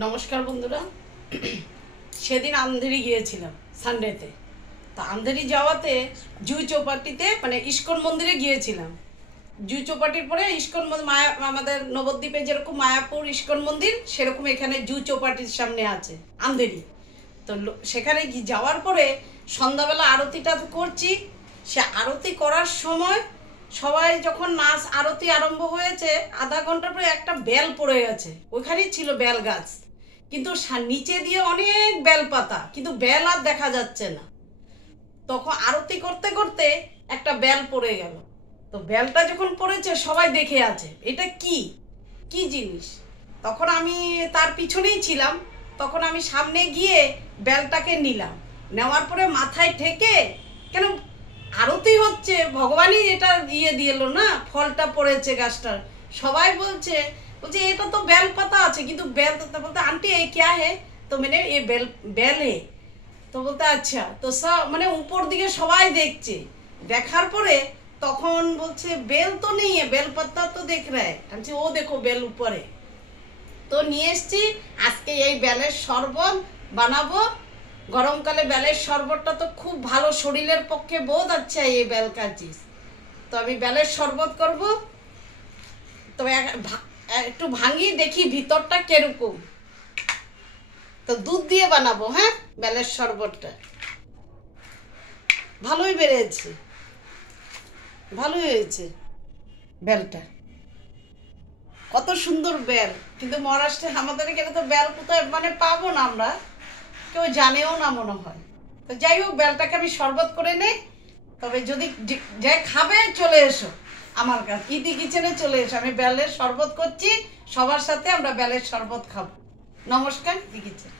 নমস্কার বন্ধুরা। সেদিন আন্ধেরি গিয়েছিলাম সানডেতে। তো আন্ধেরি যাওয়াতে জুই চৌপাটিতে মানে ইস্কন মন্দিরে গিয়েছিলাম। জুই চৌপাটির পরে ইস্কন মায়া আমাদের নবদ্বীপে যেরকম মায়াপুর ইস্কন মন্দির, সেরকম এখানে জুই চৌপাটির সামনে আছে আন্ধেরি। তো সেখানে যাওয়ার পরে সন্ধ্যাবেলা আরতিটা করছি। সে আরতি করার সময় সবাই যখন নাচ আরতি আরম্ভ হয়েছে, আধা ঘন্টার পরে একটা বেল পড়ে গেছে। ওইখানেই ছিল বেল গাছ, কিন্তু নিচে দিয়ে অনেক বেল পাতা, কিন্তু বেল আর দেখা যাচ্ছে না। তখন আরতি করতে করতে একটা বেল পড়ে গেল। তো বেলটা যখন পড়েছে সবাই দেখে আছে এটা কি কি জিনিস। তখন আমি তার পিছনেই ছিলাম। তখন আমি সামনে গিয়ে বেলটাকে নিলাম। নেওয়ার পরে মাথায় ঠেকে, কেন আরতি হচ্ছে, ভগবানই এটা দিল না, ফলটা পড়েছে গাছটার। সবাই বলছে বলছে এটা তো বেল পাতা আছে, কিন্তু বেল তো বলতে আন্টি এ ক্যা হে, তো মানে এ বেল বেল হে। তো বলতে আচ্ছা। তো সব মানে উপর দিকে সবাই দেখছে। দেখার পরে তখন বলছে বেল তো নেই, বেল পাতা তো দেখ রা হ্যায়। আমি ও দেখো বেল উপরে। তো নিয়ে এসছি। আজকে এই বেলের শরবত বানাবো। গরমকালে বেলের শরবতটা তো খুব ভালো, শরীরের পক্ষে বহুত আচ্ছা এই বেল কা চিজ। তো আমি বেলের শরবত করব। তো একটু ভাঙি দেখি ভিতরটা কিরকম। তো দুধ দিয়ে বানাবো। হ্যাঁ, বেলের শরবতটা ভালোই বেড়েছে, ভালোই হয়েছে। বেলটা কত সুন্দর বেল, কিন্তু মহারাষ্ট্রে আমাদের এখানে তো বেল কোথায় মানে পাবো না, আমরা কেউ জানেও না মনে হয়। তো যাই হোক, বেলটাকে আমি শরবত করে নেই। তবে যদি যে খাবে চলে এসো আমার কাছে, ইতি কিচেনে চলে এসো। আমি বেলের শরবত করছি, সবার সাথে আমরা বেলের শরবত খাবো। নমস্কার, ইতি কিচেন।